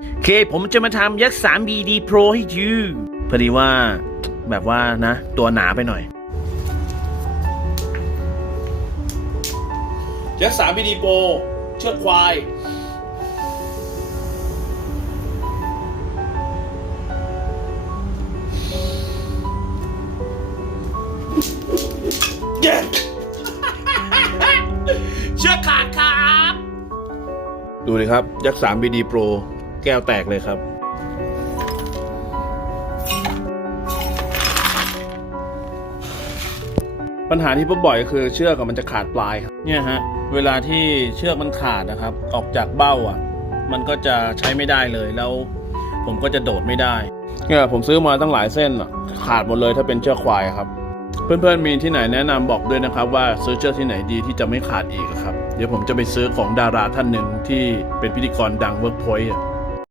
โอเค ผมจะมาทำยักษ์ 3BD Pro ให้ดูพอดีว่าแบบว่านะ ตัวหนาไปหน่อย ยักษ์ 3BD Pro เชือกควาย เย้เชือกขาดครับ ดูเลยครับ ยักษ์ 3BD Pro แก้วแตกเลยครับ ปัญหาที่พบบ่อยคือเชือกมันจะขาดปลายครับเนี่ยฮะเวลาที่เชือกมันขาดนะครับ ออกจากเบ้าอะ มันก็จะใช้ไม่ได้เลยแล้ว ผมก็จะโดดไม่ได้เนี่ยผมซื้อมาตั้งหลายเส้นขาดหมดเลยถ้าเป็นเชือกควายครับ เพื่อนๆมีที่ไหนแนะนำบอกด้วยนะครับ ว่าซื้อเชือกที่ไหนดีที่จะไม่ขาดอีกครับ เดี๋ยวผมจะไปซื้อของดาราท่านหนึ่งที่เป็นพิธีกรดังเวิร์กพอยต์